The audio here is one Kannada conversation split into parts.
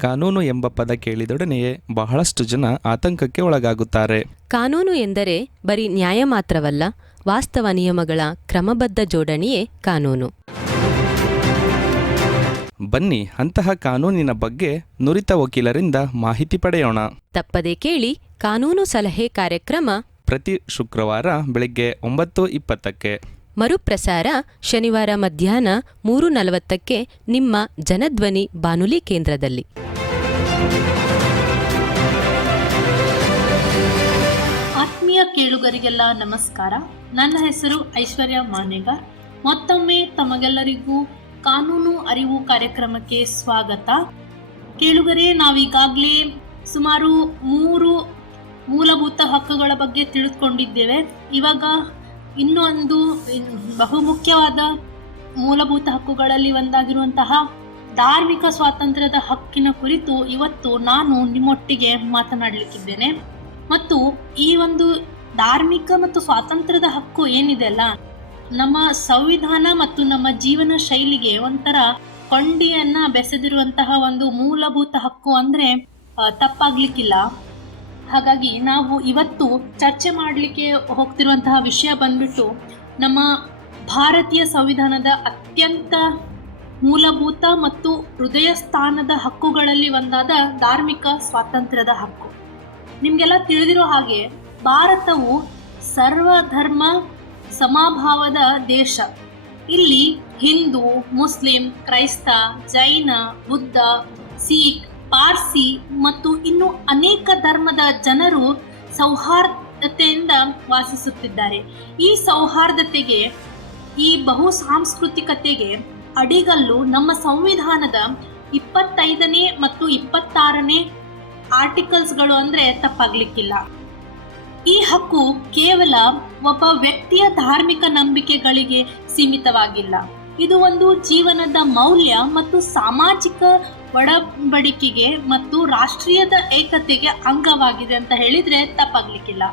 ಕಾನೂನು ಎಂಬ ಪದ ಕೇಳಿದೊಡನೆಯೇ ಬಹಳಷ್ಟು ಜನ ಆತಂಕಕ್ಕೆ ಒಳಗಾಗುತ್ತಾರೆ. ಕಾನೂನು ಎಂದರೆ ಬರೀ ನ್ಯಾಯ ಮಾತ್ರವಲ್ಲ ವಾಸ್ತವ ನಿಯಮಗಳ ಕ್ರಮಬದ್ಧ ಜೋಡಣೆಯೇ ಕಾನೂನು. ಬನ್ನಿ ಅಂತಹ ಕಾನೂನಿನ ಬಗ್ಗೆ ನುರಿತ ವಕೀಲರಿಂದ ಮಾಹಿತಿ ಪಡೆಯೋಣ. ತಪ್ಪದೆ ಕೇಳಿ ಕಾನೂನು ಸಲಹೆ ಕಾರ್ಯಕ್ರಮ ಪ್ರತಿ ಶುಕ್ರವಾರ ಬೆಳಿಗ್ಗೆ ಒಂಬತ್ತು ಇಪ್ಪತ್ತಕ್ಕೆ. ಮರುಪ್ರಸಾರ ಶನಿವಾರ ಮಧ್ಯಾಹ್ನ ಮೂರು ನಲವತ್ತಕ್ಕೆ ನಿಮ್ಮ ಜನಧ್ವನಿ ಬಾನುಲಿ ಕೇಂದ್ರದಲ್ಲಿ. ಆತ್ಮೀಯ ಕೇಳುಗರಿಗೆಲ್ಲ ನಮಸ್ಕಾರ. ನನ್ನ ಹೆಸರು ಐಶ್ವರ್ಯ ಮಾನೇಗಾರ್. ಮತ್ತೊಮ್ಮೆ ತಮಗೆಲ್ಲರಿಗೂ ಕಾನೂನು ಅರಿವು ಕಾರ್ಯಕ್ರಮಕ್ಕೆ ಸ್ವಾಗತ. ಕೇಳುಗರೆ, ನಾವೀಗಾಗಲೇ ಸುಮಾರು ಮೂರು ಮೂಲಭೂತ ಹಕ್ಕುಗಳ ಬಗ್ಗೆ ತಿಳಿದುಕೊಂಡಿದ್ದೇವೆ. ಇವಾಗ ಇನ್ನೊಂದು ಇನ್- ಬಹುಮುಖ್ಯವಾದ ಮೂಲಭೂತ ಹಕ್ಕುಗಳಲ್ಲಿ ಒಂದಾಗಿರುವಂತಹ ಧಾರ್ಮಿಕ ಸ್ವಾತಂತ್ರ್ಯದ ಹಕ್ಕಿನ ಕುರಿತು ಇವತ್ತು ನಾನು ನಿಮ್ಮೊಟ್ಟಿಗೆ ಮಾತನಾಡಲಿಕ್ಕಿದ್ದೇನೆ. ಮತ್ತು ಈ ಒಂದು ಧಾರ್ಮಿಕ ಮತ್ತು ಸ್ವಾತಂತ್ರ್ಯದ ಹಕ್ಕು ಏನಿದೆ ಅಲ್ಲ? ನಮ್ಮ ಸಂವಿಧಾನ ಮತ್ತು ನಮ್ಮ ಜೀವನ ಶೈಲಿಗೆ ಒಂಥರ ಕೊಂಡಿಯನ್ನ ಬೆಸೆದಿರುವಂತಹ ಒಂದು ಮೂಲಭೂತ ಹಕ್ಕು ಅಂದ್ರೆ ತಪ್ಪಾಗ್ಲಿಕ್ಕಿಲ್ಲ. ಹಾಗಾಗಿ ನಾವು ಇವತ್ತು ಚರ್ಚೆ ಮಾಡಲಿಕ್ಕೆ ಹೋಗ್ತಿರುವಂತಹ ವಿಷಯ ಬಂದ್ಬಿಟ್ಟು ನಮ್ಮ ಭಾರತೀಯ ಸಂವಿಧಾನದ ಅತ್ಯಂತ ಮೂಲಭೂತ ಮತ್ತು ಹೃದಯ ಸ್ಥಾನದ ಹಕ್ಕುಗಳಲ್ಲಿ ಒಂದಾದ ಧಾರ್ಮಿಕ ಸ್ವಾತಂತ್ರ್ಯದ ಹಕ್ಕು. ನಿಮಗೆಲ್ಲ ತಿಳಿದಿರೋ ಹಾಗೆ ಭಾರತವು ಸರ್ವಧರ್ಮ ಸಮಭಾವದ ದೇಶ. ಇಲ್ಲಿ ಹಿಂದೂ, ಮುಸ್ಲಿಂ, ಕ್ರೈಸ್ತ, ಜೈನ, ಬುದ್ಧ, ಸಿಖ್, ಪಾರ್ಸಿ ಮತ್ತು ಇನ್ನು ಅನೇಕ ಧರ್ಮದ ಜನರು ಸೌಹಾರ್ದತೆಯಿಂದ ವಾಸಿಸುತ್ತಿದ್ದಾರೆ. ಈ ಸೌಹಾರ್ದತೆಗೆ, ಈ ಬಹು ಸಾಂಸ್ಕೃತಿಕತೆಗೆ ಅಡಿಗಲ್ಲು ನಮ್ಮ ಸಂವಿಧಾನದ ಇಪ್ಪತ್ತೈದನೇ ಮತ್ತು ಇಪ್ಪತ್ತಾರನೇ ಆರ್ಟಿಕಲ್ಸ್ಗಳು ಅಂದರೆ ತಪ್ಪಾಗ್ಲಿಕ್ಕಿಲ್ಲ. ಈ ಹಕ್ಕು ಕೇವಲ ಒಬ್ಬ ವ್ಯಕ್ತಿಯ ಧಾರ್ಮಿಕ ನಂಬಿಕೆಗಳಿಗೆ ಸೀಮಿತವಾಗಿಲ್ಲ. ಇದು ಒಂದು ಜೀವನದ ಮೌಲ್ಯ ಮತ್ತು ಸಾಮಾಜಿಕ ಒಡಂಬಡಿಕೆಗೆ ಮತ್ತು ರಾಷ್ಟ್ರೀಯದ ಏಕತೆಗೆ ಅಂಗವಾಗಿದೆ ಅಂತ ಹೇಳಿದ್ರೆ ತಪ್ಪಾಗ್ಲಿಕ್ಕಿಲ್ಲ.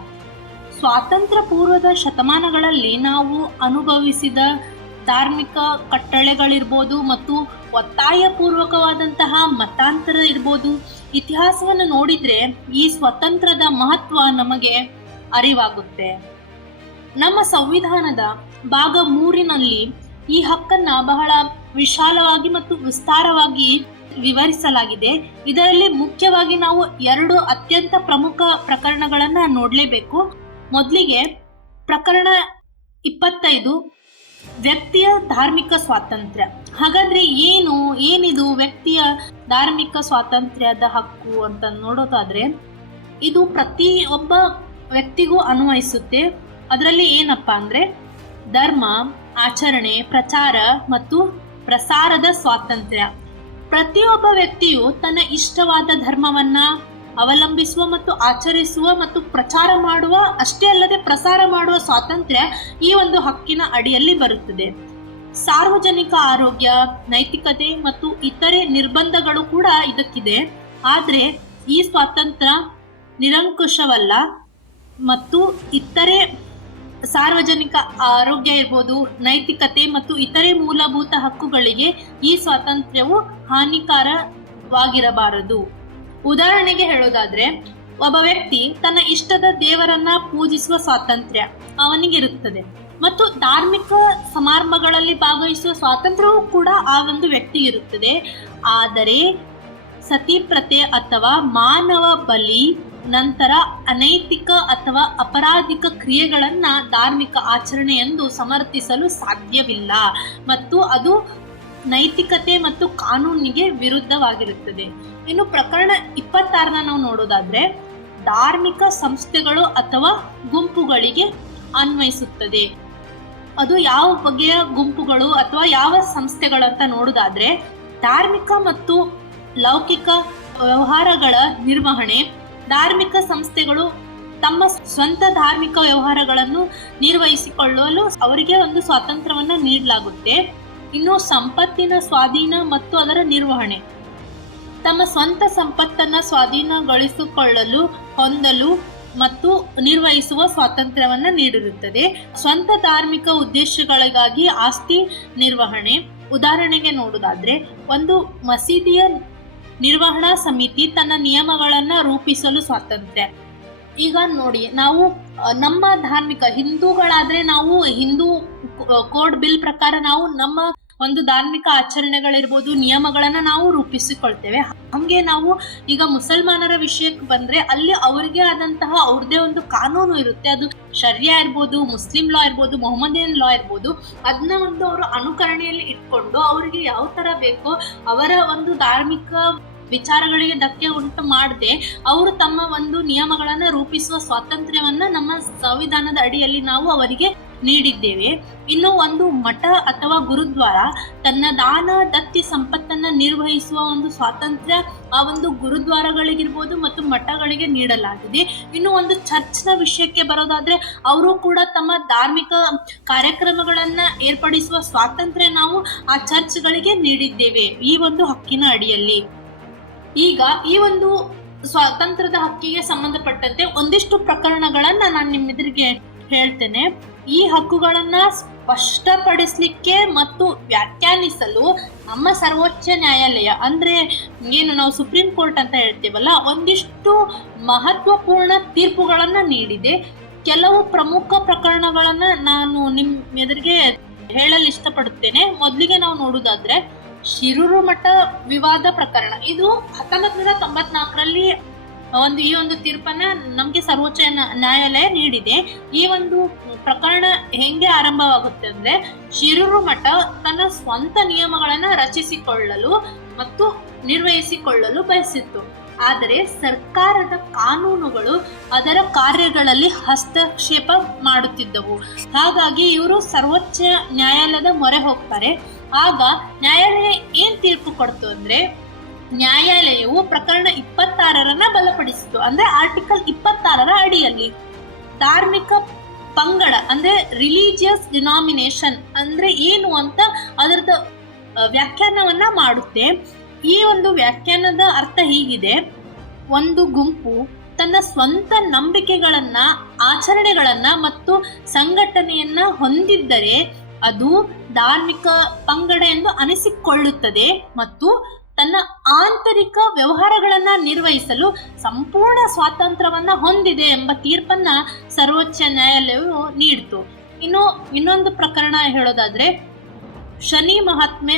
ಸ್ವಾತಂತ್ರ್ಯ ಪೂರ್ವದ ಶತಮಾನಗಳಲ್ಲಿ ನಾವು ಅನುಭವಿಸಿದ ಧಾರ್ಮಿಕ ಕಟ್ಟಳೆಗಳಿರ್ಬೋದು ಮತ್ತು ಒತ್ತಾಯಪೂರ್ವಕವಾದಂತಹ ಮತಾಂತರ ಇರ್ಬೋದು. ಇತಿಹಾಸವನ್ನು ನೋಡಿದ್ರೆ ಈ ಸ್ವತಂತ್ರದ ಮಹತ್ವ ನಮಗೆ ಅರಿವಾಗುತ್ತೆ. ನಮ್ಮ ಸಂವಿಧಾನದ ಭಾಗ ಮೂರಿನಲ್ಲಿ ಈ ಹಕ್ಕನ್ನ ಬಹಳ ವಿಶಾಲವಾಗಿ ಮತ್ತು ವಿಸ್ತಾರವಾಗಿ ವಿವರಿಸಲಾಗಿದೆ. ಇದರಲ್ಲಿ ಮುಖ್ಯವಾಗಿ ನಾವು ಎರಡು ಅತ್ಯಂತ ಪ್ರಮುಖ ಪ್ರಕರಣಗಳನ್ನ ನೋಡಲೇಬೇಕು. ಮೊದಲಿಗೆ ಪ್ರಕರಣ ಇಪ್ಪತ್ತೈದು ವ್ಯಕ್ತಿಯ ಧಾರ್ಮಿಕ ಸ್ವಾತಂತ್ರ್ಯ. ಹಾಗಾದ್ರೆ ಏನು, ಏನಿದು ವ್ಯಕ್ತಿಯ ಧಾರ್ಮಿಕ ಸ್ವಾತಂತ್ರ್ಯದ ಹಕ್ಕು ಅಂತ ನೋಡೋದಾದ್ರೆ, ಇದು ಪ್ರತಿ ಒಬ್ಬ ವ್ಯಕ್ತಿಗೂ ಅನ್ವಯಿಸುತ್ತೆ. ಅದರಲ್ಲಿ ಏನಪ್ಪಾ ಅಂದ್ರೆ, ಧರ್ಮ, ಆಚರಣೆ, ಪ್ರಚಾರ ಮತ್ತು ಪ್ರಸಾರದ ಸ್ವಾತಂತ್ರ್ಯ. ಪ್ರತಿಯೊಬ್ಬ ವ್ಯಕ್ತಿಯು ತನ್ನ ಇಷ್ಟವಾದ ಧರ್ಮವನ್ನ ಅವಲಂಬಿಸುವ ಮತ್ತು ಆಚರಿಸುವ ಮತ್ತು ಪ್ರಚಾರ ಮಾಡುವ, ಅಷ್ಟೇ ಅಲ್ಲದೆ ಪ್ರಸಾರ ಮಾಡುವ ಸ್ವಾತಂತ್ರ್ಯ ಈ ಒಂದು ಹಕ್ಕಿನ ಅಡಿಯಲ್ಲಿ ಬರುತ್ತದೆ. ಸಾರ್ವಜನಿಕ ಆರೋಗ್ಯ, ನೈತಿಕತೆ ಮತ್ತು ಇತರೆ ನಿರ್ಬಂಧಗಳು ಕೂಡ ಇದಕ್ಕಿದೆ. ಆದರೆ ಈ ಸ್ವಾತಂತ್ರ್ಯ ನಿರಂಕುಶವಲ್ಲ ಮತ್ತು ಇತರೆ ಸಾರ್ವಜನಿಕ ಆರೋಗ್ಯ ಇರ್ಬೋದು, ನೈತಿಕತೆ ಮತ್ತು ಇತರೆ ಮೂಲಭೂತ ಹಕ್ಕುಗಳಿಗೆ ಈ ಸ್ವಾತಂತ್ರ್ಯವು ಹಾನಿಕಾರವಾಗಿರಬಾರದು. ಉದಾಹರಣೆಗೆ ಹೇಳೋದಾದ್ರೆ, ಒಬ್ಬ ವ್ಯಕ್ತಿ ತನ್ನ ಇಷ್ಟದ ದೇವರನ್ನ ಪೂಜಿಸುವ ಸ್ವಾತಂತ್ರ್ಯ ಅವನಿಗಿರುತ್ತದೆ. ಮತ್ತು ಧಾರ್ಮಿಕ ಸಮಾರಂಭಗಳಲ್ಲಿ ಭಾಗವಹಿಸುವ ಸ್ವಾತಂತ್ರ್ಯವೂ ಕೂಡ ಆ ಒಂದು ವ್ಯಕ್ತಿಗಿರುತ್ತದೆ. ಆದರೆ, ಸತಿಪ್ರತೆ ಅಥವಾ ಮಾನವ ಬಲಿ ನಂತರ ಅನೈತಿಕ ಅಥವಾ ಅಪರಾಧಿಕ ಕ್ರಿಯೆಗಳನ್ನ ಧಾರ್ಮಿಕ ಆಚರಣೆ ಎಂದು ಸಮರ್ಥಿಸಲು ಸಾಧ್ಯವಿಲ್ಲ. ಮತ್ತು ಅದು ನೈತಿಕತೆ ಮತ್ತು ಕಾನೂನಿಗೆ ವಿರುದ್ಧವಾಗಿರುತ್ತದೆ. ಇನ್ನು ಪ್ರಕರಣ ಇಪ್ಪತ್ತಾರನ ನಾವು ನೋಡೋದಾದ್ರೆ, ಧಾರ್ಮಿಕ ಸಂಸ್ಥೆಗಳು ಅಥವಾ ಗುಂಪುಗಳಿಗೆ ಅನ್ವಯಿಸುತ್ತದೆ. ಅದು ಯಾವ ಬಗೆಯ ಗುಂಪುಗಳು ಅಥವಾ ಯಾವ ಸಂಸ್ಥೆಗಳು ಅಂತ ನೋಡೋದಾದ್ರೆ, ಧಾರ್ಮಿಕ ಮತ್ತು ಲೌಕಿಕ ವ್ಯವಹಾರಗಳ ನಿರ್ವಹಣೆ, ಧಾರ್ಮಿಕ ಸಂಸ್ಥೆಗಳು ತಮ್ಮ ಸ್ವಂತ ಧಾರ್ಮಿಕ ವ್ಯವಹಾರಗಳನ್ನು ನಿರ್ವಹಿಸಿಕೊಳ್ಳಲು ಅವರಿಗೆ ಒಂದು ಸ್ವಾತಂತ್ರ್ಯವನ್ನು ನೀಡಲಾಗುತ್ತೆ. ಇನ್ನು ಸಂಪತ್ತಿನ ಸ್ವಾಧೀನ ಮತ್ತು ಅದರ ನಿರ್ವಹಣೆ. ತಮ್ಮ ಸ್ವಂತ ಸಂಪತ್ತನ್ನ ಸ್ವಾಧೀನಗೊಳಿಸಿಕೊಳ್ಳಲು, ಹೊಂದಲು ಮತ್ತು ನಿರ್ವಹಿಸುವ ಸ್ವಾತಂತ್ರ್ಯವನ್ನ ನೀಡಿರುತ್ತದೆ. ಸ್ವಂತ ಧಾರ್ಮಿಕ ಉದ್ದೇಶಗಳಿಗಾಗಿ ಆಸ್ತಿ ನಿರ್ವಹಣೆ. ಉದಾಹರಣೆಗೆ ನೋಡುವುದಾದ್ರೆ, ಒಂದು ಮಸೀದಿಯ ನಿರ್ವಹಣಾ ಸಮಿತಿ ತನ್ನ ನಿಯಮಗಳನ್ನ ರೂಪಿಸಲು ಸ್ವಾತಂತ್ರ್ಯ. ಈಗ ನೋಡಿ, ನಾವು, ನಮ್ಮ ಧಾರ್ಮಿಕ ಹಿಂದೂಗಳಾದ್ರೆ ನಾವು ಹಿಂದೂ ಕೋಡ್ ಬಿಲ್ ಪ್ರಕಾರ ನಾವು ನಮ್ಮ ಒಂದು ಧಾರ್ಮಿಕ ಆಚರಣೆಗಳಿರ್ಬೋದು, ನಿಯಮಗಳನ್ನ ನಾವು ರೂಪಿಸಿಕೊಳ್ತೇವೆ. ಹಂಗೆ ನಾವು ಈಗ ಮುಸಲ್ಮಾನರ ವಿಷಯಕ್ಕೆ ಬಂದ್ರೆ ಅಲ್ಲಿ ಅವ್ರಿಗೆ ಆದಂತಹ ಅವ್ರದೇ ಒಂದು ಕಾನೂನು ಇರುತ್ತೆ. ಅದು ಶರ್ಯಾ ಇರ್ಬೋದು, ಮುಸ್ಲಿಂ ಲಾ ಇರ್ಬೋದು, ಮೊಹಮ್ಮದಿಯನ್ ಲಾ ಇರ್ಬೋದು ಅದನ್ನ ಒಂದು ಅವರು ಅನುಕರಣೆಯಲ್ಲಿ ಇಟ್ಕೊಂಡು ಅವರಿಗೆ ಯಾವ ತರ ಬೇಕೋ ಅವರ ಒಂದು ಧಾರ್ಮಿಕ ವಿಚಾರಗಳಿಗೆ ಧಕ್ಕೆ ಉಂಟು ಮಾಡದೆ, ಅವರು ತಮ್ಮ ಒಂದು ನಿಯಮಗಳನ್ನ ರೂಪಿಸುವ ಸ್ವಾತಂತ್ರ್ಯವನ್ನ ನಮ್ಮ ಸಂವಿಧಾನದ ಅಡಿಯಲ್ಲಿ ನಾವು ಅವರಿಗೆ ನೀಡಿದ್ದೇವೆ. ಇನ್ನು ಒಂದು ಮಠ ಅಥವಾ ಗುರುದ್ವಾರ ತನ್ನ ದಾನ ದತ್ತಿ ಸಂಪತ್ತನ್ನ ನಿರ್ವಹಿಸುವ ಒಂದು ಸ್ವಾತಂತ್ರ್ಯ ಆ ಒಂದು ಗುರುದ್ವಾರಗಳಿಗಿರ್ಬೋದು ಮತ್ತು ಮಠಗಳಿಗೆ ನೀಡಲಾಗಿದೆ. ಇನ್ನು ಒಂದು ಚರ್ಚ್ನ ವಿಷಯಕ್ಕೆ ಬರೋದಾದ್ರೆ ಅವರು ಕೂಡ ತಮ್ಮ ಧಾರ್ಮಿಕ ಕಾರ್ಯಕ್ರಮಗಳನ್ನ ಏರ್ಪಡಿಸುವ ಸ್ವಾತಂತ್ರ್ಯ ನಾವು ಆ ಚರ್ಚ್ಗಳಿಗೆ ನೀಡಿದ್ದೇವೆ ಈ ಒಂದು ಹಕ್ಕಿನ ಅಡಿಯಲ್ಲಿ. ಈಗ ಈ ಒಂದು ಸ್ವಾತಂತ್ರ್ಯದ ಹಕ್ಕಿಗೆ ಸಂಬಂಧಪಟ್ಟಂತೆ ಒಂದಿಷ್ಟು ಪ್ರಕರಣಗಳನ್ನ ನಾನು ನಿಮ್ಮೆದುರಿಗೆ ಹೇಳ್ತೇನೆ. ಈ ಹಕ್ಕುಗಳನ್ನ ಸ್ಪಷ್ಟಪಡಿಸ್ಲಿಕ್ಕೆ ಮತ್ತು ವ್ಯಾಖ್ಯಾನಿಸಲು ನಮ್ಮ ಸರ್ವೋಚ್ಚ ನ್ಯಾಯಾಲಯ, ಅಂದ್ರೆ ಏನು ನಾವು ಸುಪ್ರೀಂ ಕೋರ್ಟ್ ಅಂತ ಹೇಳ್ತೀವಲ್ಲ, ಒಂದಿಷ್ಟು ಮಹತ್ವಪೂರ್ಣ ತೀರ್ಪುಗಳನ್ನ ನೀಡಿದೆ. ಕೆಲವು ಪ್ರಮುಖ ಪ್ರಕರಣಗಳನ್ನ ನಾನು ನಿಮ್ಮ ಎದುರಿಗೆ ಹೇಳಲು ಇಷ್ಟಪಡುತ್ತೇನೆ. ಮೊದಲಿಗೆ ನಾವು ನೋಡುವುದಾದ್ರೆ ಶಿರೂರು ಮಠ ವಿವಾದ ಪ್ರಕರಣ. ಇದು ಹತ್ತೊಂಬತ್ ನೂರ ತೊಂಬತ್ನಾಲ್ಕರಲ್ಲಿ ಒಂದು ಈ ಒಂದು ತೀರ್ಪನ್ನ ನಮಗೆ ಸರ್ವೋಚ್ಚ ನ್ಯಾ- ನ್ಯಾಯಾಲಯ ನೀಡಿದೆ. ಈ ಒಂದು ಪ್ರಕರಣ ಹೆಂಗೆ ಆರಂಭವಾಗುತ್ತೆ ಅಂದ್ರೆ, ಶಿರೂರು ಮಠ ತನ್ನ ಸ್ವಂತ ನಿಯಮಗಳನ್ನ ರಚಿಸಿಕೊಳ್ಳಲು ಮತ್ತು ನಿರ್ವಹಿಸಿಕೊಳ್ಳಲು ಬಯಸಿತ್ತು. ಆದರೆ ಸರ್ಕಾರದ ಕಾನೂನುಗಳು ಅದರ ಕಾರ್ಯಗಳಲ್ಲಿ ಹಸ್ತಕ್ಷೇಪ ಮಾಡುತ್ತಿದ್ದವು. ಹಾಗಾಗಿ ಇವರು ಸರ್ವೋಚ್ಚ ನ್ಯಾಯಾಲಯದ ಮೊರೆ ಹೋಗ್ತಾರೆ. ಆಗ ನ್ಯಾಯಾಲಯ ಏನ್ ತೀರ್ಪು ಕೊಡ್ತು ಅಂದ್ರೆ ನ್ಯಾಯಾಲಯವು ಪ್ರಕರಣ ಇಪ್ಪತ್ತಾರರನ್ನ ಬಲಪಡಿಸಿತು. ಅಂದ್ರೆ ಆರ್ಟಿಕಲ್ ಇಪ್ಪತ್ತಾರರ ಅಡಿಯಲ್ಲಿ. ಧಾರ್ಮಿಕ ಪಂಗಡ, ಅಂದ್ರೆ ರಿಲಿಜಿಯಸ್ ಡಿನಾಮಿನೇಷನ್ ಅಂದ್ರೆ ಏನು ಅಂತ ಅದರದ ವ್ಯಾಖ್ಯಾನವನ್ನ ಮಾಡುತ್ತೆ. ಈ ಒಂದು ವ್ಯಾಖ್ಯಾನದ ಅರ್ಥ ಹೀಗಿದೆ. ಒಂದು ಗುಂಪು ತನ್ನ ಸ್ವಂತ ನಂಬಿಕೆಗಳನ್ನ, ಆಚರಣೆಗಳನ್ನ ಮತ್ತು ಸಂಘಟನೆಯನ್ನ ಹೊಂದಿದ್ದರೆ ಅದು ಧಾರ್ಮಿಕ ಪಂಗಡ ಎಂದು ಅನಿಸಿಕೊಳ್ಳುತ್ತದೆ ಮತ್ತು ತನ್ನ ಆಂತರಿಕ ವ್ಯವಹಾರಗಳನ್ನ ನಿರ್ವಹಿಸಲು ಸಂಪೂರ್ಣ ಸ್ವಾತಂತ್ರ್ಯವನ್ನ ಹೊಂದಿದೆ ಎಂಬ ತೀರ್ಪನ್ನ ಸರ್ವೋಚ್ಚ ನ್ಯಾಯಾಲಯವು ನೀಡಿತು. ಇನ್ನು ಇನ್ನೊಂದು ಪ್ರಕರಣ ಹೇಳೋದಾದ್ರೆ ಶನಿ ಮಹಾತ್ಮೆ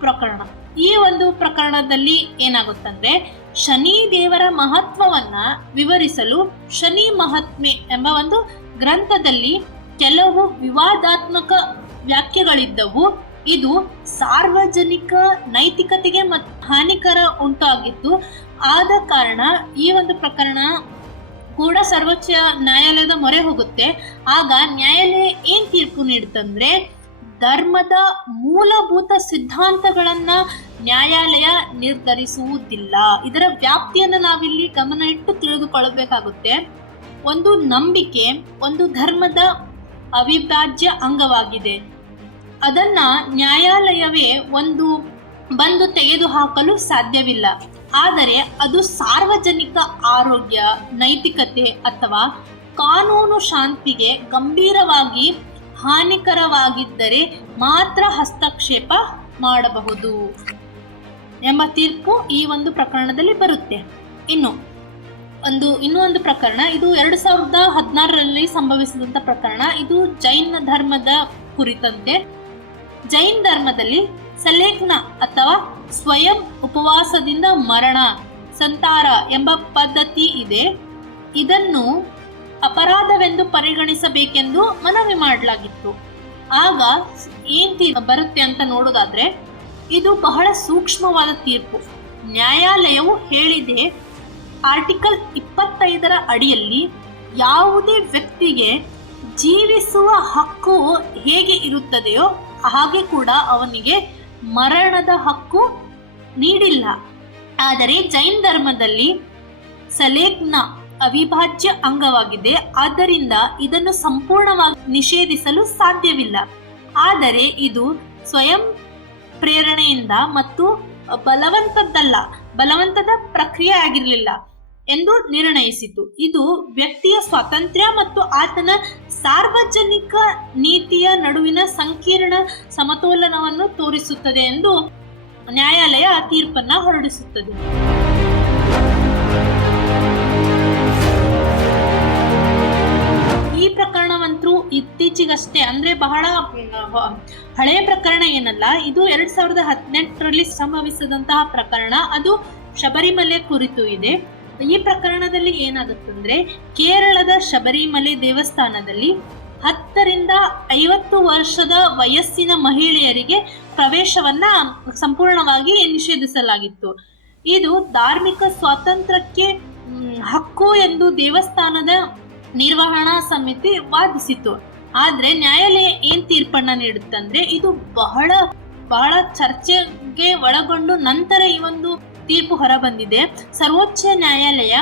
ಪ್ರಕರಣ. ಈ ಒಂದು ಪ್ರಕರಣದಲ್ಲಿ ಏನಾಗುತ್ತಂದ್ರೆ ಶನಿ ದೇವರ ಮಹತ್ವವನ್ನ ವಿವರಿಸಲು ಶನಿ ಮಹಾತ್ಮೆ ಎಂಬ ಒಂದು ಗ್ರಂಥದಲ್ಲಿ ಕೆಲವು ವಿವಾದಾತ್ಮಕ ವ್ಯಾಖ್ಯೆಗಳಿದ್ದವು. ಇದು ಸಾರ್ವಜನಿಕ ನೈತಿಕತೆಗೆ ಮತ್ತು ಹಾನಿಕರ ಉಂಟಾಗಿದ್ದು, ಆದ ಕಾರಣ ಈ ಒಂದು ಪ್ರಕರಣ ಕೂಡ ಸರ್ವೋಚ್ಚ ನ್ಯಾಯಾಲಯದ ಮೊರೆ ಹೋಗುತ್ತೆ. ಆಗ ನ್ಯಾಯಾಲಯ ಏನ್ ತೀರ್ಪು ನೀಡುತ್ತಂದ್ರೆ ಧರ್ಮದ ಮೂಲಭೂತ ಸಿದ್ಧಾಂತಗಳನ್ನ ನ್ಯಾಯಾಲಯ ನಿರ್ಧರಿಸುವುದಿಲ್ಲ. ಇದರ ವ್ಯಾಪ್ತಿಯನ್ನು ನಾವಿಲ್ಲಿ ಗಮನ ಇಟ್ಟು ತಿಳಿದುಕೊಳ್ಳಬೇಕಾಗುತ್ತೆ. ಒಂದು ನಂಬಿಕೆ, ಒಂದು ಧರ್ಮದ ಅವಿಭಾಜ್ಯ ಅಂಗವಾಗಿದೆ. ಅದನ್ನ ನ್ಯಾಯಾಲಯವೇ ಒಂದು ಬಂದು ತೆಗೆದುಹಾಕಲು ಸಾಧ್ಯವಿಲ್ಲ. ಆದರೆ ಅದು ಸಾರ್ವಜನಿಕ ಆರೋಗ್ಯ, ನೈತಿಕತೆ ಅಥವಾ ಕಾನೂನು ಶಾಂತಿಗೆ ಗಂಭೀರವಾಗಿ ಹಾನಿಕರವಾಗಿದ್ದರೆ ಮಾತ್ರ ಹಸ್ತಕ್ಷೇಪ ಮಾಡಬಹುದು ಎಂಬ ತೀರ್ಪು ಈ ಒಂದು ಪ್ರಕರಣದಲ್ಲಿ ಬರುತ್ತೆ. ಇನ್ನು ಒಂದು, ಇನ್ನೂ ಒಂದು ಪ್ರಕರಣ, ಇದು ಎರಡು ಸಾವಿರದ ಹದಿನಾರರಲ್ಲಿ ಸಂಭವಿಸಿದಂಥ ಪ್ರಕರಣ. ಇದು ಜೈನ ಧರ್ಮದ ಕುರಿತಂತೆ. ಜೈನ್ ಧರ್ಮದಲ್ಲಿ ಸಲೇಖ್ನ ಅಥವಾ ಸ್ವಯಂ ಉಪವಾಸದಿಂದ ಮರಣ, ಸಂತಾರ ಎಂಬ ಪದ್ಧತಿ ಇದೆ. ಇದನ್ನು ಅಪರಾಧವೆಂದು ಪರಿಗಣಿಸಬೇಕೆಂದು ಮನವಿ ಮಾಡಲಾಗಿತ್ತು. ಆಗ ಏನ್ ಬರುತ್ತೆ ಅಂತ ನೋಡೋದಾದ್ರೆ, ಇದು ಬಹಳ ಸೂಕ್ಷ್ಮವಾದ ತೀರ್ಪು. ನ್ಯಾಯಾಲಯವು ಹೇಳಿದೆ, ಆರ್ಟಿಕಲ್ ಇಪ್ಪತ್ತೈದರ ಅಡಿಯಲ್ಲಿ ಯಾವುದೇ ವ್ಯಕ್ತಿಗೆ ಜೀವಿಸುವ ಹಕ್ಕು ಹೇಗೆ ಇರುತ್ತದೆಯೋ ಹಾಗೆ ಕೂಡ ಅವನಿಗೆ ಮರಣದ ಹಕ್ಕು ನೀಡಿಲ್ಲ. ಆದರೆ ಜೈನ್ ಧರ್ಮದಲ್ಲಿ ಸಲೇಕ್ನ ಅವಿಭಾಜ್ಯ ಅಂಗವಾಗಿದೆ. ಆದ್ದರಿಂದ ಇದನ್ನು ಸಂಪೂರ್ಣವಾಗಿ ನಿಷೇಧಿಸಲು ಸಾಧ್ಯವಿಲ್ಲ. ಆದರೆ ಇದು ಸ್ವಯಂ ಪ್ರೇರಣೆಯಿಂದ ಮತ್ತು ಬಲವಂತದ್ದಲ್ಲ, ಬಲವಂತದ ಪ್ರಕ್ರಿಯೆ ಆಗಿರಲಿಲ್ಲ ಎಂದು ನಿರ್ಣಯಿಸಿತು. ಇದು ವ್ಯಕ್ತಿಯ ಸ್ವಾತಂತ್ರ್ಯ ಮತ್ತು ಆತನ ಸಾರ್ವಜನಿಕ ನೀತಿಯ ನಡುವಿನ ಸಂಕೀರ್ಣ ಸಮತೋಲನವನ್ನು ತೋರಿಸುತ್ತದೆ ಎಂದು ನ್ಯಾಯಾಲಯ ತೀರ್ಪನ್ನ ಹೊರಡಿಸುತ್ತದೆ. ಈ ಪ್ರಕರಣವಂತೂ ಇತ್ತೀಚೆಗಷ್ಟೇ, ಅಂದ್ರೆ ಬಹಳ ಹಳೆಯ ಪ್ರಕರಣ ಏನಲ್ಲ, ಇದು ಎರಡ್ ಸಾವಿರದ ಹದಿನೆಂಟರಲ್ಲಿ ಸಂಭವಿಸಿದಂತಹ ಪ್ರಕರಣ. ಅದು ಶಬರಿಮಲೆ ಕುರಿತು ಇದೆ. ಈ ಪ್ರಕರಣದಲ್ಲಿ ಏನಾಗುತ್ತಂದ್ರೆ ಕೇರಳದ ಶಬರಿಮಲೆ ದೇವಸ್ಥಾನದಲ್ಲಿ ಹತ್ತರಿಂದ ಐವತ್ತು ವರ್ಷದ ವಯಸ್ಸಿನ ಮಹಿಳೆಯರಿಗೆ ಪ್ರವೇಶವನ್ನ ಸಂಪೂರ್ಣವಾಗಿ ನಿಷೇಧಿಸಲಾಗಿತ್ತು. ಇದು ಧಾರ್ಮಿಕ ಸ್ವಾತಂತ್ರ್ಯಕ್ಕೆ ಹಕ್ಕು ಎಂದು ದೇವಸ್ಥಾನದ ನಿರ್ವಹಣಾ ಸಮಿತಿ ವಾದಿಸಿತು ಆದ್ರೆ ನ್ಯಾಯಾಲಯ ಏನ್ ತೀರ್ಪನ್ನ ನೀಡುತ್ತಂದ್ರೆ ಇದು ಬಹಳ ಬಹಳ ಚರ್ಚೆಗೆ ಒಳಗೊಂಡು ನಂತರ ಈ ಒಂದು ತೀರ್ಪು ಹೊರಬಂದಿದೆ. ಸರ್ವೋಚ್ಚ ನ್ಯಾಯಾಲಯ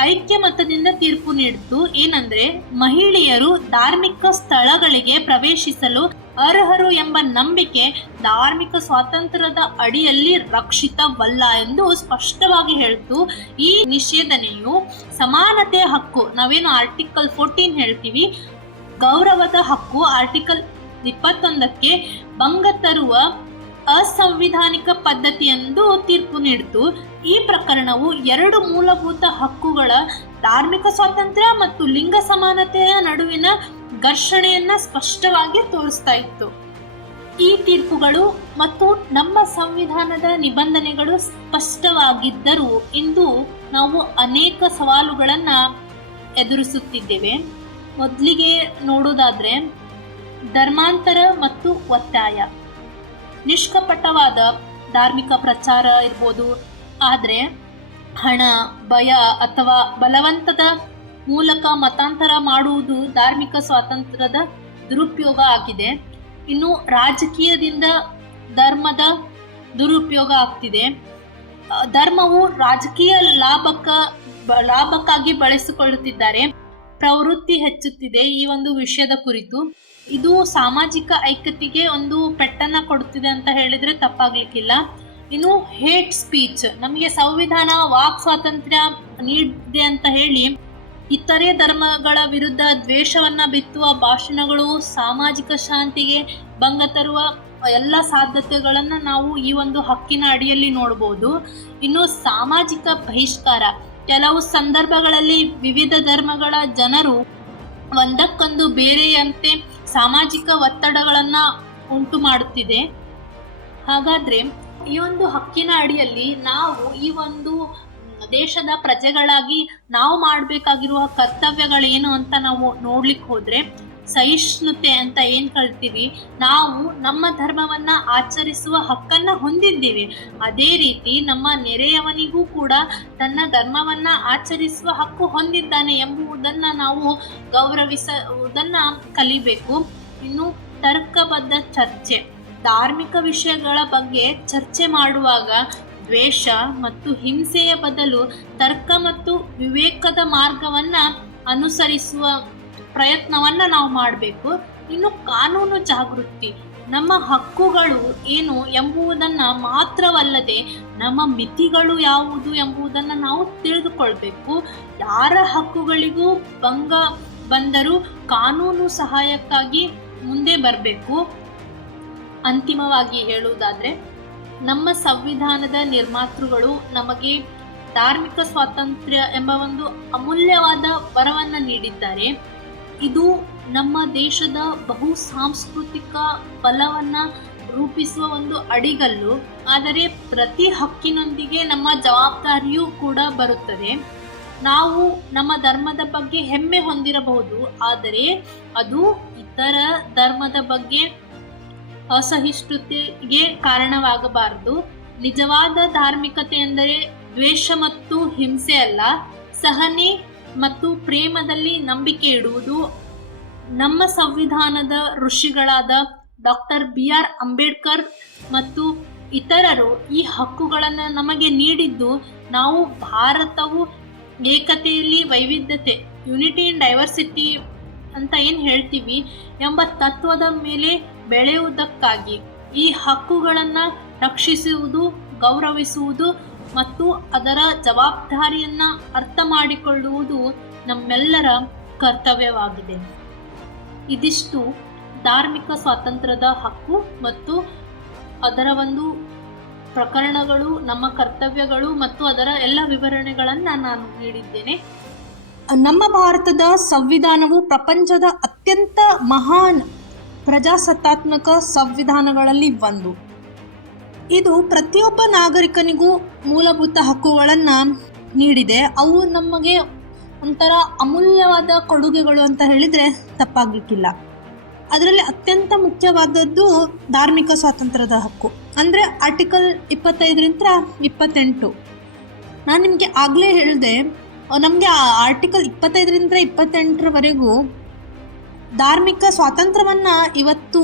ಐಕ್ಯ ಮತದಿಂದ ತೀರ್ಪು ನೀಡಿತು ಏನಂದ್ರೆ, ಮಹಿಳೆಯರು ಧಾರ್ಮಿಕ ಸ್ಥಳಗಳಿಗೆ ಪ್ರವೇಶಿಸಲು ಅರ್ಹರು ಎಂಬ ನಂಬಿಕೆ ಧಾರ್ಮಿಕ ಸ್ವಾತಂತ್ರ್ಯದ ಅಡಿಯಲ್ಲಿ ರಕ್ಷಿತವಲ್ಲ ಎಂದು ಸ್ಪಷ್ಟವಾಗಿ ಹೇಳ್ತು. ಈ ನಿಷೇಧನೆಯು ಸಮಾನತೆ ಹಕ್ಕು, ನಾವೇನು ಆರ್ಟಿಕಲ್ ಫೋರ್ಟೀನ್ ಹೇಳ್ತೀವಿ, ಗೌರವದ ಹಕ್ಕು ಆರ್ಟಿಕಲ್ ಇಪ್ಪತ್ತೊಂದಕ್ಕೆ ಭಂಗ ತರುವ ಅಸಂವಿಧಾನಿಕ ಪದ್ಧತಿ ಎಂದು ತೀರ್ಪು ನೀಡಿತು. ಈ ಪ್ರಕರಣವು ಎರಡು ಮೂಲಭೂತ ಹಕ್ಕುಗಳ ಧಾರ್ಮಿಕ ಸ್ವಾತಂತ್ರ್ಯ ಮತ್ತು ಲಿಂಗ ಸಮಾನತೆಯ ನಡುವಿನ ಘರ್ಷಣೆಯನ್ನ ಸ್ಪಷ್ಟವಾಗಿ ತೋರಿಸ್ತಾ ಇತ್ತು. ಈ ತೀರ್ಪುಗಳು ಮತ್ತು ನಮ್ಮ ಸಂವಿಧಾನದ ನಿಬಂಧನೆಗಳು ಸ್ಪಷ್ಟವಾಗಿದ್ದರೂ ಇಂದು ನಾವು ಅನೇಕ ಸವಾಲುಗಳನ್ನ ಎದುರಿಸುತ್ತಿದ್ದೇವೆ. ಮೊದಲಿಗೆ ನೋಡೋದಾದ್ರೆ ಧರ್ಮಾಂತರ ಮತ್ತು ಒತ್ತಾಯ. ನಿಷ್ಕಪಟವಾದ ಧಾರ್ಮಿಕ ಪ್ರಚಾರ ಇರ್ಬೋದು. ಆದರೆ ಹಣ, ಭಯ ಅಥವಾ ಬಲವಂತದ ಮೂಲಕ ಮತಾಂತರ ಮಾಡುವುದು ಧಾರ್ಮಿಕ ಸ್ವಾತಂತ್ರ್ಯದ ದುರುಪಯೋಗ ಆಗಿದೆ. ಇನ್ನು ರಾಜಕೀಯದಿಂದ ಧರ್ಮದ ದುರುಪಯೋಗ ಆಗ್ತಿದೆ. ಧರ್ಮವು ರಾಜಕೀಯ ಲಾಭಕ್ಕ ಲಾಭಕ್ಕಾಗಿ ಬಳಸಿಕೊಳ್ಳುತ್ತಿದ್ದಾರೆ. ಪ್ರವೃತ್ತಿ ಹೆಚ್ಚುತ್ತಿದೆ ಈ ಒಂದು ವಿಷಯದ ಕುರಿತು. ಇದು ಸಾಮಾಜಿಕ ಐಕ್ಯತೆಗೆ ಒಂದು ಪೆಟ್ಟನ್ನ ಕೊಡುತ್ತಿದೆ ಅಂತ ಹೇಳಿದ್ರೆ ತಪ್ಪಾಗ್ಲಿಕ್ಕಿಲ್ಲ. ಇನ್ನು ಹೇಟ್ ಸ್ಪೀಚ್, ನಮಗೆ ಸಂವಿಧಾನ, ವಾಕ್ ಸ್ವಾತಂತ್ರ್ಯ ನೀಡಿದೆ ಅಂತ ಹೇಳಿ, ಇತರೆ ಧರ್ಮಗಳ ವಿರುದ್ಧ ದ್ವೇಷವನ್ನ ಬಿತ್ತುವ ಭಾಷಣಗಳು ಸಾಮಾಜಿಕ ಶಾಂತಿಗೆ ಭಂಗ ತರುವ ಎಲ್ಲ ಸಾಧ್ಯತೆಗಳನ್ನು ನಾವು ಈ ಒಂದು ಹಕ್ಕಿನ ಅಡಿಯಲ್ಲಿ ನೋಡಬಹುದು ಇನ್ನು ಸಾಮಾಜಿಕ ಬಹಿಷ್ಕಾರ ಕೆಲವು ಸಂದರ್ಭಗಳಲ್ಲಿ ವಿವಿಧ ಧರ್ಮಗಳ ಜನರು ಒಂದಕ್ಕೊಂದು ಬೇರೆಯಂತೆ ಸಾಮಾಜಿಕ ಒತ್ತಡಗಳನ್ನ ಉಂಟು ಮಾಡುತ್ತಿದೆ. ಹಾಗಾದ್ರೆ ಈ ಒಂದು ಹಕ್ಕಿನ ಅಡಿಯಲ್ಲಿ ನಾವು ಈ ಒಂದು ದೇಶದ ಪ್ರಜೆಗಳಾಗಿ ನಾವು ಮಾಡಬೇಕಾಗಿರುವ ಕರ್ತವ್ಯಗಳೇನು ಅಂತ ನಾವು ನೋಡ್ಲಿಕ್ಕೆ ಹೋದ್ರೆ ಸಹಿಷ್ಣುತೆ ಅಂತ ಏನ್ ಕಳ್ತೀವಿ ನಾವು ನಮ್ಮ ಧರ್ಮವನ್ನ ಆಚರಿಸುವ ಹಕ್ಕನ್ನ ಹೊಂದಿದ್ದೀವಿ. ಅದೇ ರೀತಿ ನಮ್ಮ ನೆರೆಯವನಿಗೂ ಕೂಡ ತನ್ನ ಧರ್ಮವನ್ನ ಆಚರಿಸುವ ಹಕ್ಕು ಹೊಂದಿದ್ದಾನೆ ಎಂಬುದನ್ನ ನಾವು ಗೌರವಿಸುವುದನ್ನ ಕಲಿಬೇಕು. ಇನ್ನು ತರ್ಕಬದ್ಧ ಚರ್ಚೆ. ಧಾರ್ಮಿಕ ವಿಷಯಗಳ ಬಗ್ಗೆ ಚರ್ಚೆ ಮಾಡುವಾಗ ದ್ವೇಷ ಮತ್ತು ಹಿಂಸೆಯ ಬದಲು ತರ್ಕ ಮತ್ತು ವಿವೇಕದ ಮಾರ್ಗವನ್ನ ಅನುಸರಿಸುವ ಪ್ರಯತ್ನವನ್ನ ನಾವು ಮಾಡಬೇಕು. ಇನ್ನು ಕಾನೂನು ಜಾಗೃತಿ, ನಮ್ಮ ಹಕ್ಕುಗಳು ಏನು ಎಂಬುದನ್ನ ಮಾತ್ರವಲ್ಲದೆ ನಮ್ಮ ಮಿತಿಗಳು ಯಾವುದು ಎಂಬುದನ್ನ ನಾವು ತಿಳಿದುಕೊಳ್ಬೇಕು. ಯಾರ ಹಕ್ಕುಗಳಿಗೂ ಭಂಗ ಬಂದರೂ ಕಾನೂನು ಸಹಾಯಕ್ಕಾಗಿ ಮುಂದೆ ಬರಬೇಕು. ಅಂತಿಮವಾಗಿ ಹೇಳುವುದಾದ್ರೆ, ನಮ್ಮ ಸಂವಿಧಾನದ ನಿರ್ಮಾತೃಗಳು ನಮಗೆ ಧಾರ್ಮಿಕ ಸ್ವಾತಂತ್ರ್ಯ ಎಂಬ ಒಂದು ಅಮೂಲ್ಯವಾದ ವರವನ್ನು ನೀಡಿದ್ದಾರೆ. ಇದು ನಮ್ಮ ದೇಶದ ಬಹು ಸಾಂಸ್ಕೃತಿಕ ಬಲವನ್ನ ರೂಪಿಸುವ ಒಂದು ಅಡಿಗಲ್ಲು. ಆದರೆ ಪ್ರತಿ ಹಕ್ಕಿನೊಂದಿಗೆ ನಮ್ಮ ಜವಾಬ್ದಾರಿಯೂ ಕೂಡ ಬರುತ್ತದೆ. ನಾವು ನಮ್ಮ ಧರ್ಮದ ಬಗ್ಗೆ ಹೆಮ್ಮೆ ಹೊಂದಿರಬಹುದು. ಆದರೆ ಅದು ಇತರ ಧರ್ಮದ ಬಗ್ಗೆ ಅಸಹಿಷ್ಣುತೆಗೆ ಕಾರಣವಾಗಬಾರದು. ನಿಜವಾದ ಧಾರ್ಮಿಕತೆ ಎಂದರೆ ದ್ವೇಷ ಮತ್ತು ಹಿಂಸೆ ಅಲ್ಲ. ಸಹನೆ ಮತ್ತು ಪ್ರೇಮದಲ್ಲಿ ನಂಬಿಕೆ ಇಡುವುದು ನಮ್ಮ ಸಂವಿಧಾನದ ಋಷಿಗಳಾದ ಡಾಕ್ಟರ್ ಬಿ ಆರ್ ಅಂಬೇಡ್ಕರ್ ಮತ್ತು ಇತರರು ಈ ಹಕ್ಕುಗಳನ್ನು ನಮಗೆ ನೀಡಿದ್ದು ನಾವು ಭಾರತವು ಏಕತೆಯಲ್ಲಿ ವೈವಿಧ್ಯತೆ ಯುನಿಟಿ ಇನ್ ಡೈವರ್ಸಿಟಿ ಅಂತ ಏನು ಹೇಳ್ತೀವಿ ಎಂಬ ತತ್ವದ ಮೇಲೆ ಬೆಳೆಯುವುದಕ್ಕಾಗಿ ಈ ಹಕ್ಕುಗಳನ್ನು ರಕ್ಷಿಸುವುದು, ಗೌರವಿಸುವುದು ಮತ್ತು ಅದರ ಜವಾಬ್ದಾರಿಯನ್ನ ಅರ್ಥ ಮಾಡಿಕೊಳ್ಳುವುದು ನಮ್ಮೆಲ್ಲರ ಕರ್ತವ್ಯವಾಗಿದೆ. ಇದಿಷ್ಟು ಧಾರ್ಮಿಕ ಸ್ವಾತಂತ್ರ್ಯದ ಹಕ್ಕು ಮತ್ತು ಅದರ ಒಂದು ಪ್ರಕರಣಗಳು, ನಮ್ಮ ಕರ್ತವ್ಯಗಳು ಮತ್ತು ಅದರ ಎಲ್ಲ ವಿವರಣೆಗಳನ್ನು ನಾನು ನೀಡಿದ್ದೇನೆ. ನಮ್ಮ ಭಾರತದ ಸಂವಿಧಾನವು ಪ್ರಪಂಚದ ಅತ್ಯಂತ ಮಹಾನ್ ಪ್ರಜಾಸತ್ತಾತ್ಮಕ ಸಂವಿಧಾನಗಳಲ್ಲಿ ಒಂದು. ಇದು ಪ್ರತಿಯೊಬ್ಬ ನಾಗರಿಕನಿಗೂ ಮೂಲಭೂತ ಹಕ್ಕುಗಳನ್ನು ನೀಡಿದೆ. ಅವು ನಮಗೆ ಒಂಥರ ಅಮೂಲ್ಯವಾದ ಕೊಡುಗೆಗಳು ಅಂತ ಹೇಳಿದರೆ ತಪ್ಪಾಗಲಿಕ್ಕಿಲ್ಲ. ಅದರಲ್ಲಿ ಅತ್ಯಂತ ಮುಖ್ಯವಾದದ್ದು ಧಾರ್ಮಿಕ ಸ್ವಾತಂತ್ರ್ಯದ ಹಕ್ಕು. ಅಂದರೆ ಆರ್ಟಿಕಲ್ ಇಪ್ಪತ್ತೈದರಿಂದ ಇಪ್ಪತ್ತೆಂಟು. ನಾನು ನಿಮಗೆ ಆಗಲೇ ಹೇಳಿದೆ, ನಮಗೆ ಆ ಆರ್ಟಿಕಲ್ ಇಪ್ಪತ್ತೈದರಿಂದ ಇಪ್ಪತ್ತೆಂಟರವರೆಗೂ ಧಾರ್ಮಿಕ ಸ್ವಾತಂತ್ರ್ಯವನ್ನು ಇವತ್ತು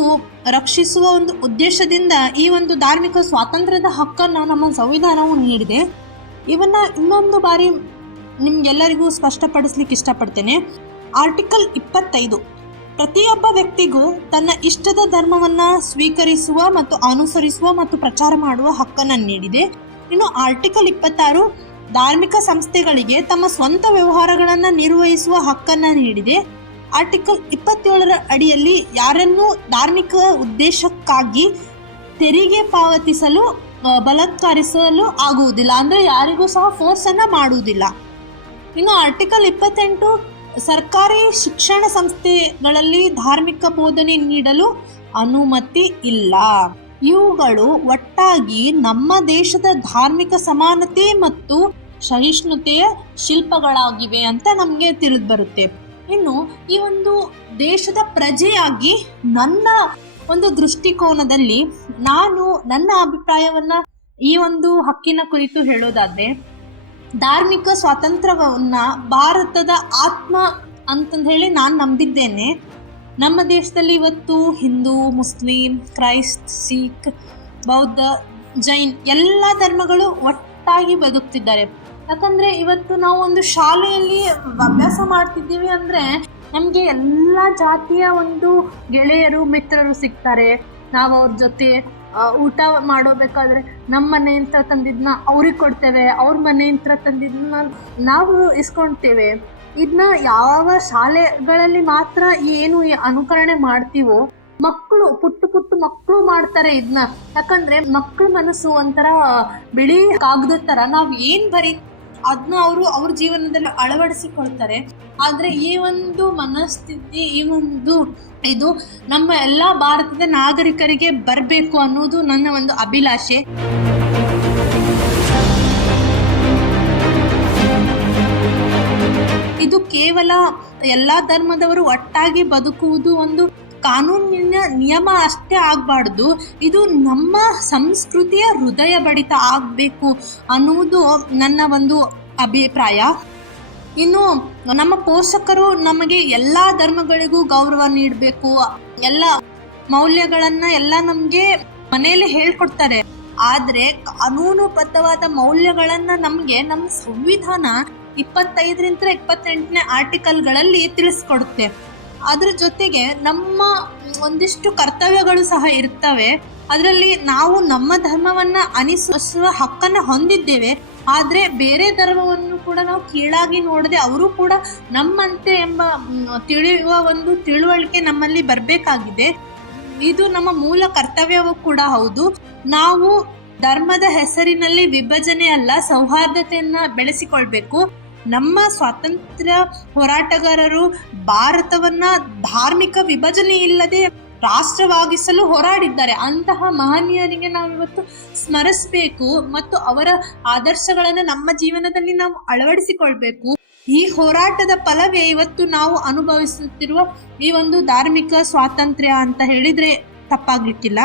ರಕ್ಷಿಸುವ ಒಂದು ಉದ್ದೇಶದಿಂದ ಈ ಒಂದು ಧಾರ್ಮಿಕ ಸ್ವಾತಂತ್ರ್ಯದ ಹಕ್ಕನ್ನು ನಮ್ಮ ಸಂವಿಧಾನವು ನೀಡಿದೆ. ಇವನ್ನ ಇನ್ನೊಂದು ಬಾರಿ ನಿಮ್ಗೆಲ್ಲರಿಗೂ ಸ್ಪಷ್ಟಪಡಿಸ್ಲಿಕ್ಕೆ ಇಷ್ಟಪಡ್ತೇನೆ. ಆರ್ಟಿಕಲ್ ಇಪ್ಪತ್ತೈದು. ಪ್ರತಿಯೊಬ್ಬ ವ್ಯಕ್ತಿಗೂ ತನ್ನ ಇಷ್ಟದ ಧರ್ಮವನ್ನು ಸ್ವೀಕರಿಸುವ ಮತ್ತು ಅನುಸರಿಸುವ ಮತ್ತು ಪ್ರಚಾರ ಮಾಡುವ ಹಕ್ಕನ್ನು ನೀಡಿದೆ. ಇನ್ನು ಆರ್ಟಿಕಲ್ ಇಪ್ಪತ್ತಾರು, ಧಾರ್ಮಿಕ ಸಂಸ್ಥೆಗಳಿಗೆ ತಮ್ಮ ಸ್ವಂತ ವ್ಯವಹಾರಗಳನ್ನು ನಿರ್ವಹಿಸುವ ಹಕ್ಕನ್ನು ನೀಡಿದೆ. ಆರ್ಟಿಕಲ್ ಇಪ್ಪತ್ತೇಳರ ಅಡಿಯಲ್ಲಿ ಯಾರನ್ನೂ ಧಾರ್ಮಿಕ ಉದ್ದೇಶಕ್ಕಾಗಿ ತೆರಿಗೆ ಪಾವತಿಸಲು ಬಲತ್ಕರಿಸಲು ಆಗುವುದಿಲ್ಲ. ಅಂದರೆ ಯಾರಿಗೂ ಸಹ ಫೋರ್ಸನ್ನು ಮಾಡುವುದಿಲ್ಲ. ಇನ್ನು ಆರ್ಟಿಕಲ್ ಇಪ್ಪತ್ತೆಂಟು, ಸರ್ಕಾರಿ ಶಿಕ್ಷಣ ಸಂಸ್ಥೆಗಳಲ್ಲಿ ಧಾರ್ಮಿಕ ಬೋಧನೆ ನೀಡಲು ಅನುಮತಿ ಇಲ್ಲ. ಇವುಗಳು ಒಟ್ಟಾಗಿ ನಮ್ಮ ದೇಶದ ಧಾರ್ಮಿಕ ಸಮಾನತೆ ಮತ್ತು ಸಹಿಷ್ಣುತೆಯ ಶಿಲ್ಪಗಳಾಗಿವೆ ಅಂತ ನಮಗೆ ತಿಳಿದು ಬರುತ್ತೆ. ಇನ್ನು ಈ ಒಂದು ದೇಶದ ಪ್ರಜೆಯಾಗಿ ನನ್ನ ಒಂದು ದೃಷ್ಟಿಕೋನದಲ್ಲಿ ನಾನು ನನ್ನ ಅಭಿಪ್ರಾಯವನ್ನ ಈ ಒಂದು ಹಕ್ಕಿನ ಕುರಿತು ಹೇಳೋದಾದ್ರೆ, ಧಾರ್ಮಿಕ ಸ್ವಾತಂತ್ರ್ಯವನ್ನ ಭಾರತದ ಆತ್ಮ ಅಂತಂದು ಹೇಳಿ ನಾನು ನಂಬಿದ್ದೇನೆ. ನಮ್ಮ ದೇಶದಲ್ಲಿ ಇವತ್ತು ಹಿಂದೂ, ಮುಸ್ಲಿಂ, ಕ್ರೈಸ್ತ್, ಸಿಖ್, ಬೌದ್ಧ, ಜೈನ್ ಎಲ್ಲ ಧರ್ಮಗಳು ಒಟ್ಟಾಗಿ ಬದುಕ್ತಿದ್ದಾರೆ. ಯಾಕಂದ್ರೆ ಇವತ್ತು ನಾವು ಒಂದು ಶಾಲೆಯಲ್ಲಿ ಅಭ್ಯಾಸ ಮಾಡ್ತಿದ್ದೀವಿ ಅಂದ್ರೆ ನಮಗೆ ಎಲ್ಲ ಜಾತಿಯ ಒಂದು ಗೆಳೆಯರು, ಮಿತ್ರರು ಸಿಗ್ತಾರೆ. ನಾವು ಅವ್ರ ಜೊತೆ ಊಟ ಮಾಡೋಬೇಕಾದ್ರೆ ನಮ್ಮ ಮನೆಯಿಂದ ತಂದಿದ್ನ ಅವ್ರಿಗೆ ಕೊಡ್ತೇವೆ, ಅವ್ರ ಮನೆಯಿಂದ ತಂದಿದ್ನ ನಾವು ಇಸ್ಕೊಳ್ತೇವೆ ಇದನ್ನ ಯಾವ ಶಾಲೆಗಳಲ್ಲಿ ಮಾತ್ರ ಏನು ಅನುಕರಣೆ ಮಾಡ್ತೀವೋ, ಮಕ್ಕಳು, ಪುಟ್ಟು ಪುಟ್ಟು ಮಕ್ಕಳು ಮಾಡ್ತಾರೆ ಇದನ್ನ ಯಾಕಂದ್ರೆ ಮಕ್ಕಳ ಮನಸ್ಸು ಒಂಥರ ಬಿಳಿ ಕಾಗದ ತರ. ನಾವ್ ಏನ್ ಬರೀ ಅದನ್ನ ಅವರು ಅವ್ರ ಜೀವನದಲ್ಲಿ ಅಳವಡಿಸಿಕೊಳ್ತಾರೆ. ಆದ್ರೆ ಈ ಒಂದು ಮನಸ್ಥಿತಿ, ಈ ಒಂದು ಇದು ನಮ್ಮ ಎಲ್ಲ ಭಾರತದ ನಾಗರಿಕರಿಗೆ ಬರಬೇಕು ಅನ್ನೋದು ನನ್ನ ಒಂದು ಅಭಿಲಾಷೆ. ಇದು ಕೇವಲ ಎಲ್ಲ ಧರ್ಮದವರು ಒಟ್ಟಾಗಿ ಬದುಕುವುದು ಒಂದು ಕಾನೂನಿನ ನಿಯಮ ಅಷ್ಟೇ ಆಗಬಾರ್ದು. ಇದು ನಮ್ಮ ಸಂಸ್ಕೃತಿಯ ಹೃದಯ ಬಡಿತ ಆಗಬೇಕು ಅನ್ನುವುದು ನನ್ನ ಒಂದು ಅಭಿಪ್ರಾಯ. ಇನ್ನು ನಮ್ಮ ಪೋಷಕರು ನಮಗೆ ಎಲ್ಲ ಧರ್ಮಗಳಿಗೂ ಗೌರವ ನೀಡಬೇಕು. ಎಲ್ಲ ಮೌಲ್ಯಗಳನ್ನು ಎಲ್ಲ ನಮಗೆ ಮನೆಯಲ್ಲಿ ಹೇಳ್ಕೊಡ್ತಾರೆ. ಆದರೆ ಕಾನೂನುಬದ್ಧವಾದ ಮೌಲ್ಯಗಳನ್ನು ನಮಗೆ ನಮ್ಮ ಸಂವಿಧಾನ ಇಪ್ಪತ್ತೈದರಿಂದ ಇಪ್ಪತ್ತೆಂಟನೇ ಆರ್ಟಿಕಲ್ಗಳಲ್ಲಿ ತಿಳಿಸ್ಕೊಡುತ್ತೆ. ಅದ್ರ ಜೊತೆಗೆ ನಮ್ಮ ಒಂದಿಷ್ಟು ಕರ್ತವ್ಯಗಳು ಸಹ ಇರ್ತವೆ. ಅದರಲ್ಲಿ ನಾವು ನಮ್ಮ ಧರ್ಮವನ್ನ ಅನಿಸುವ ಹಕ್ಕನ್ನ ಹೊಂದಿದ್ದೇವೆ. ಆದ್ರೆ ಬೇರೆ ಧರ್ಮವನ್ನು ಕೂಡ ನಾವು ಕೀಳಾಗಿ ನೋಡದೆ ಅವರು ಕೂಡ ನಮ್ಮಂತೆ ಎಂಬ ತಿಳಿಯುವ ಒಂದು ತಿಳುವಳಿಕೆ ನಮ್ಮಲ್ಲಿ ಬರಬೇಕಾಗಿದೆ. ಇದು ನಮ್ಮ ಮೂಲ ಕರ್ತವ್ಯವೂ ಕೂಡ ಹೌದು. ನಾವು ಧರ್ಮದ ಹೆಸರಿನಲ್ಲಿ ವಿಭಜನೆ ಅಲ್ಲ, ಸೌಹಾರ್ದತೆಯನ್ನ ಬೆಳೆಸಿಕೊಳ್ಬೇಕು. ನಮ್ಮ ಸ್ವಾತಂತ್ರ್ಯ ಹೋರಾಟಗಾರರು ಭಾರತವನ್ನ ಧಾರ್ಮಿಕ ವಿಭಜನೆ ಇಲ್ಲದೆ ರಾಷ್ಟ್ರವಾಗಿಸಲು ಹೋರಾಡಿದ್ದಾರೆ. ಅಂತಹ ಮಹನೀಯರಿಗೆ ನಾವು ಇವತ್ತು ಸ್ಮರಿಸಬೇಕು ಮತ್ತು ಅವರ ಆದರ್ಶಗಳನ್ನು ನಮ್ಮ ಜೀವನದಲ್ಲಿ ನಾವು ಅಳವಡಿಸಿಕೊಳ್ಬೇಕು. ಈ ಹೋರಾಟದ ಫಲವೇ ಇವತ್ತು ನಾವು ಅನುಭವಿಸುತ್ತಿರುವ ಈ ಒಂದು ಧಾರ್ಮಿಕ ಸ್ವಾತಂತ್ರ್ಯ ಅಂತ ಹೇಳಿದ್ರೆ ತಪ್ಪಾಗ್ಲಿಕ್ಕಿಲ್ಲ.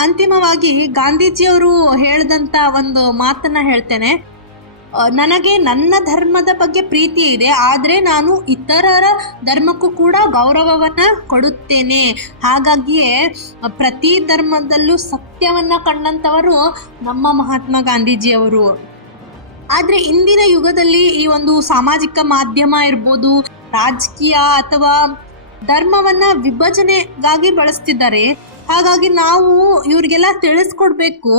ಅಂತಿಮವಾಗಿ ಗಾಂಧೀಜಿಯವರು ಹೇಳಿದಂತ ಒಂದು ಮಾತನ್ನ ಹೇಳ್ತೇನೆ. ನನಗೆ ನನ್ನ ಧರ್ಮದ ಬಗ್ಗೆ ಪ್ರೀತಿ ಇದೆ, ಆದರೆ ನಾನು ಇತರರ ಧರ್ಮಕ್ಕೂ ಕೂಡ ಗೌರವವನ್ನ ಕೊಡುತ್ತೇನೆ. ಹಾಗಾಗಿಯೇ, ಪ್ರತಿ ಧರ್ಮದಲ್ಲೂ ಸತ್ಯವನ್ನ ಕಂಡಂತವರು ನಮ್ಮ ಮಹಾತ್ಮ ಗಾಂಧೀಜಿಯವರು. ಆದರೆ ಇಂದಿನ ಯುಗದಲ್ಲಿ ಈ ಒಂದು ಸಾಮಾಜಿಕ ಮಾಧ್ಯಮ ಇರ್ಬೋದು, ರಾಜಕೀಯ ಅಥವಾ ಧರ್ಮವನ್ನ ವಿಭಜನೆಗಾಗಿ ಬಳಸ್ತಿದ್ದಾರೆ. ಹಾಗಾಗಿ ನಾವು ಇವ್ರಿಗೆಲ್ಲ ತಿಳಿಸ್ಕೊಡ್ಬೇಕು.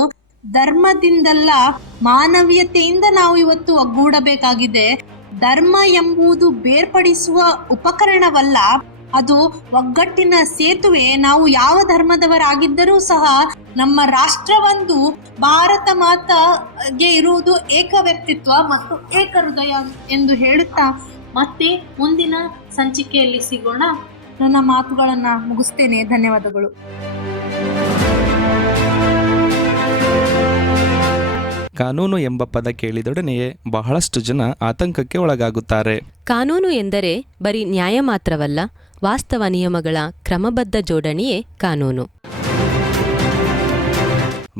ಧರ್ಮದಿಂದಲ್ಲ ಮಾನವೀಯತೆಯಿಂದ ನಾವು ಇವತ್ತು ಒಗ್ಗೂಡಬೇಕಾಗಿದೆ. ಧರ್ಮ ಎಂಬುದು ಬೇರ್ಪಡಿಸುವ ಉಪಕರಣವಲ್ಲ. ಅದು ಒಗ್ಗಟ್ಟಿನ ಸೇತುವೆ. ನಾವು ಯಾವ ಧರ್ಮದವರಾಗಿದ್ದರೂ ಸಹ ನಮ್ಮ ರಾಷ್ಟ್ರವೊಂದು ಭಾರತ ಮಾತಾಗೆ ಇರುವುದು ಏಕ ವ್ಯಕ್ತಿತ್ವ ಮತ್ತು ಏಕ ಹೃದಯ ಎಂದು ಹೇಳುತ್ತಾ. ಮತ್ತೆ ಮುಂದಿನ ಸಂಚಿಕೆಯಲ್ಲಿ ಸಿಗೋಣ. ನನ್ನ ಮಾತುಗಳನ್ನು ಮುಗಿಸ್ತೇನೆ. ಧನ್ಯವಾದಗಳು. ಕಾನೂನು ಎಂಬ ಪದ ಕೇಳಿದೊಡನೆಯೇ ಬಹಳಷ್ಟು ಜನ ಆತಂಕಕ್ಕೆ ಒಳಗಾಗುತ್ತಾರೆ. ಕಾನೂನು ಎಂದರೆ ಬರೀ ನ್ಯಾಯ ಮಾತ್ರವಲ್ಲ ವಾಸ್ತವ ನಿಯಮಗಳ ಕ್ರಮಬದ್ಧ ಜೋಡಣೆಯೇ ಕಾನೂನು.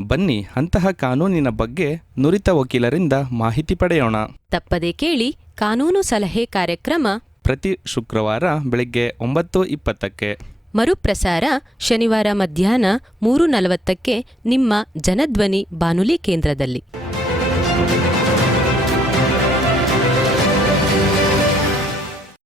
ಬನ್ನಿ ಅಂತಹ ಕಾನೂನಿನ ಬಗ್ಗೆ ನುರಿತ ವಕೀಲರಿಂದ ಮಾಹಿತಿ ಪಡೆಯೋಣ. ತಪ್ಪದೆ ಕೇಳಿ ಕಾನೂನು ಸಲಹೆ ಕಾರ್ಯಕ್ರಮ ಪ್ರತಿ ಶುಕ್ರವಾರ ಬೆಳಗ್ಗೆ ಒಂಬತ್ತು ಇಪ್ಪತ್ತಕ್ಕೆ. ಮರುಪ್ರಸಾರ ಶನಿವಾರ ಮಧ್ಯಾಹ್ನ ಮೂರು ನಲವತ್ತಕ್ಕೆ ನಿಮ್ಮ ಜನಧ್ವನಿ ಬಾನುಲಿ ಕೇಂದ್ರದಲ್ಲಿ. Thank you.